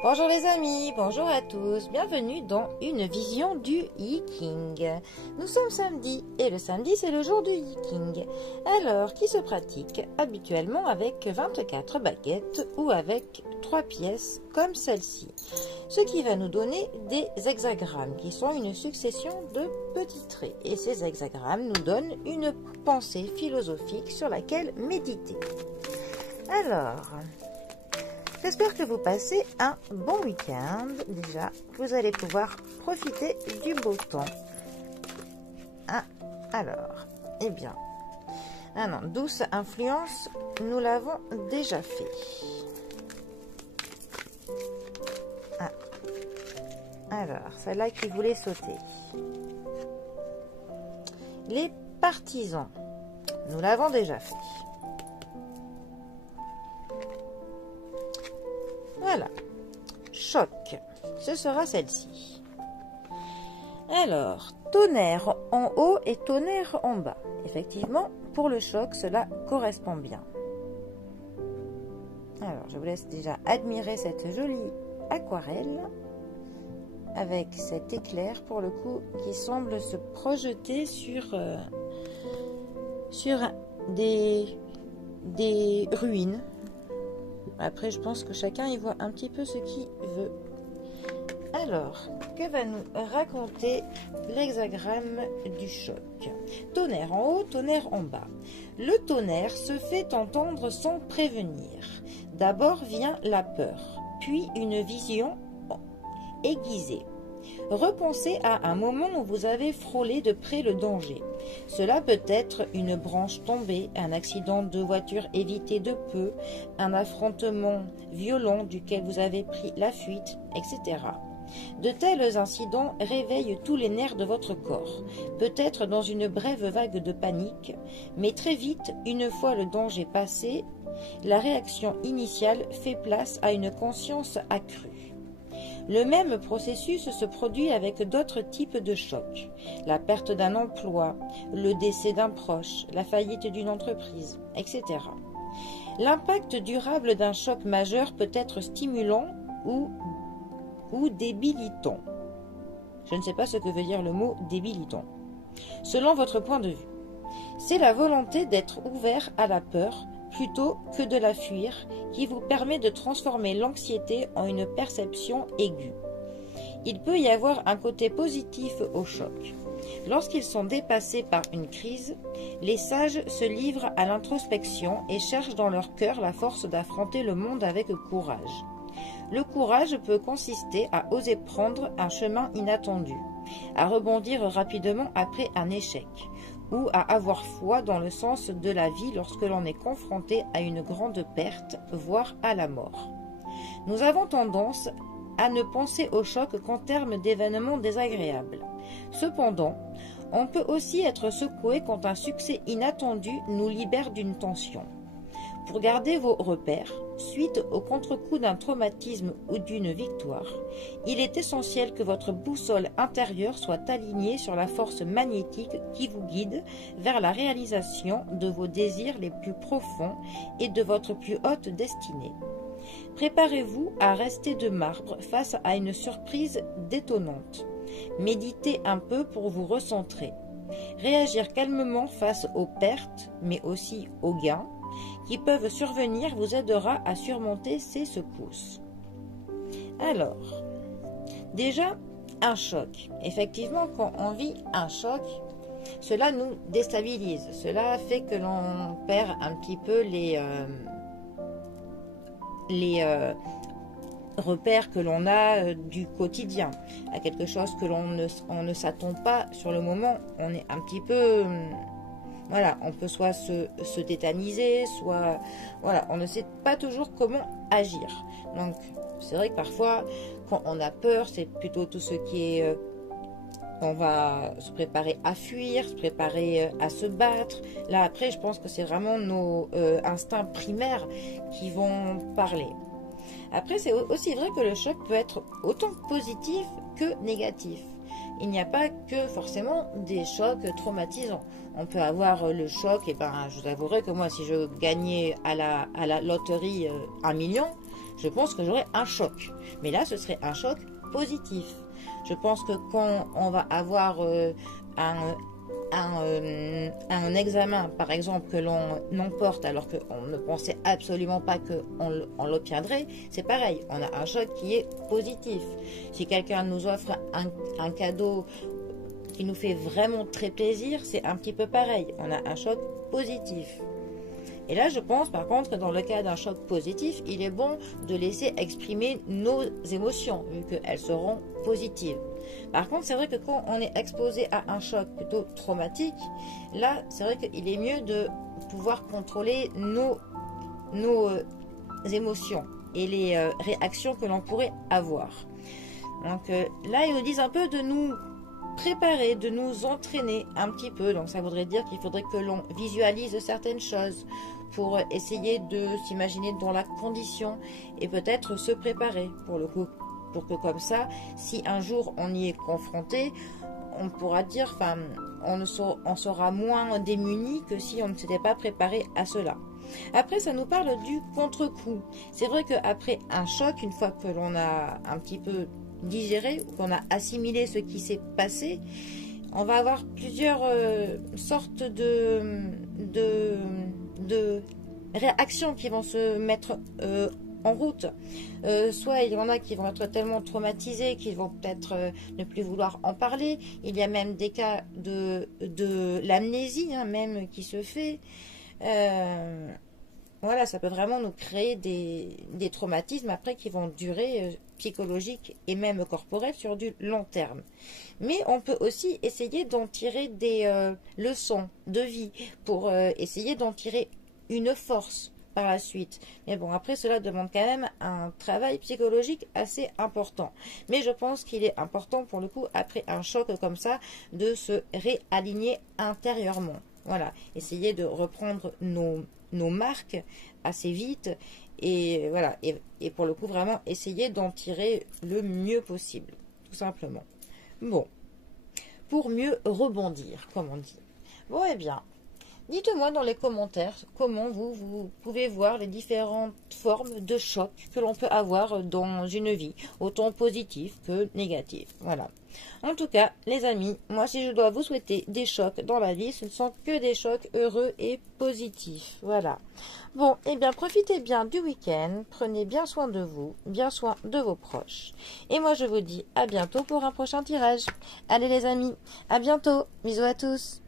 Bonjour les amis, bonjour à tous, bienvenue dans une vision du Yiking. Nous sommes samedi et le samedi c'est le jour du Yiking. Alors, qui se pratique habituellement avec 24 baguettes ou avec 3 pièces comme celle-ci. Ce qui va nous donner des hexagrammes qui sont une succession de petits traits. Et ces hexagrammes nous donnent une pensée philosophique sur laquelle méditer. Alors... j'espère que vous passez un bon week-end. Déjà, vous allez pouvoir profiter du beau temps. Alors, eh bien, non, douce influence, nous l'avons déjà fait. Alors, celle-là qui voulait sauter. Les partisans, nous l'avons déjà fait. Voilà, choc, ce sera celle-ci. Alors, tonnerre en haut et tonnerre en bas. Effectivement, pour le choc, cela correspond bien. Alors, je vous laisse déjà admirer cette jolie aquarelle avec cet éclair, pour le coup, qui semble se projeter sur des ruines. Après, je pense que chacun y voit un petit peu ce qu'il veut. Alors, que va nous raconter l'hexagramme du choc? Tonnerre en haut, tonnerre en bas. Le tonnerre se fait entendre sans prévenir. D'abord vient la peur, puis une vision aiguisée. Repensez à un moment où vous avez frôlé de près le danger. Cela peut être une branche tombée, un accident de voiture évité de peu, un affrontement violent duquel vous avez pris la fuite, etc. De tels incidents réveillent tous les nerfs de votre corps, peut-être dans une brève vague de panique, mais très vite, une fois le danger passé, la réaction initiale fait place à une conscience accrue. Le même processus se produit avec d'autres types de chocs. La perte d'un emploi, le décès d'un proche, la faillite d'une entreprise, etc. L'impact durable d'un choc majeur peut être stimulant ou débilitant. Je ne sais pas ce que veut dire le mot débilitant. Selon votre point de vue, c'est la volonté d'être ouvert à la peur plutôt que de la fuir, qui vous permet de transformer l'anxiété en une perception aiguë. Il peut y avoir un côté positif au choc. Lorsqu'ils sont dépassés par une crise, les sages se livrent à l'introspection et cherchent dans leur cœur la force d'affronter le monde avec courage. Le courage peut consister à oser prendre un chemin inattendu, à rebondir rapidement après un échec, ou à avoir foi dans le sens de la vie lorsque l'on est confronté à une grande perte, voire à la mort. Nous avons tendance à ne penser au choc qu'en termes d'événements désagréables. Cependant, on peut aussi être secoué quand un succès inattendu nous libère d'une tension. Pour garder vos repères, suite au contre-coup d'un traumatisme ou d'une victoire, il est essentiel que votre boussole intérieure soit alignée sur la force magnétique qui vous guide vers la réalisation de vos désirs les plus profonds et de votre plus haute destinée. Préparez-vous à rester de marbre face à une surprise détonnante. Méditez un peu pour vous recentrer. Réagir calmement face aux pertes, mais aussi aux gains, qui peuvent survenir vous aidera à surmonter ces secousses. Alors, déjà, un choc. Effectivement, quand on vit un choc, cela nous déstabilise. Cela fait que l'on perd un petit peu les repères que l'on a du quotidien. À quelque chose que l'on ne s'attend pas sur le moment, on est un petit peu... voilà, on peut soit se tétaniser, soit... voilà, on ne sait pas toujours comment agir. Donc, c'est vrai que parfois, quand on a peur, c'est plutôt tout ce qui est... on va se préparer à fuir, se préparer à se battre. Là, après, je pense que c'est vraiment nos instincts primaires qui vont parler. Après, c'est aussi vrai que le choc peut être autant positif que négatif. Il n'y a pas que forcément des chocs traumatisants. On peut avoir le choc, et ben, je vous avouerai que moi, si je gagnais à la loterie 1 million, je pense que j'aurai un choc. Mais là, ce serait un choc positif. Je pense que quand on va avoir un examen, par exemple, que l'on emporte alors qu'on ne pensait absolument pas qu'on l'obtiendrait, c'est pareil, on a un choc qui est positif. Si quelqu'un nous offre un cadeau qui nous fait vraiment très plaisir, c'est un petit peu pareil, on a un choc positif. Et là, je pense par contre que dans le cas d'un choc positif, il est bon de laisser exprimer nos émotions, vu qu'elles seront positives. Par contre, c'est vrai que quand on est exposé à un choc plutôt traumatique, là, c'est vrai qu'il est mieux de pouvoir contrôler nos émotions et les réactions que l'on pourrait avoir. Donc là, ils nous disent un peu de nous préparer, de nous entraîner un petit peu. Donc ça voudrait dire qu'il faudrait que l'on visualise certaines choses pour essayer de s'imaginer dans la condition et peut-être se préparer pour le coup. Pour que comme ça, si un jour on y est confronté, on pourra dire, enfin, on sera moins démuni que si on ne s'était pas préparé à cela. Après, ça nous parle du contre-coup. C'est vrai qu'après un choc, une fois que l'on a un petit peu digéré, ou qu'on a assimilé ce qui s'est passé, on va avoir plusieurs sortes de réactions qui vont se mettre en route. Soit il y en a qui vont être tellement traumatisés qu'ils vont peut-être ne plus vouloir en parler. Il y a même des cas de l'amnésie même qui se fait. Voilà, ça peut vraiment nous créer des traumatismes après qui vont durer psychologiques et même corporels sur du long terme. Mais on peut aussi essayer d'en tirer des leçons de vie pour essayer d'en tirer une force par la suite. Mais bon, après cela demande quand même un travail psychologique assez important. Mais je pense qu'il est important pour le coup, après un choc comme ça, de se réaligner intérieurement. Voilà, essayer de reprendre nos marques assez vite et voilà, et pour le coup vraiment essayer d'en tirer le mieux possible, tout simplement. Bon, pour mieux rebondir, comme on dit. Bon, eh bien, dites-moi dans les commentaires comment vous pouvez voir les différentes formes de choc que l'on peut avoir dans une vie, autant positive que négative. Voilà. En tout cas, les amis, moi si je dois vous souhaiter des chocs dans la vie, ce ne sont que des chocs heureux et positifs. Voilà. Bon, eh bien profitez bien du week-end, prenez bien soin de vous, bien soin de vos proches. Et moi je vous dis à bientôt pour un prochain tirage. Allez les amis, à bientôt, bisous à tous.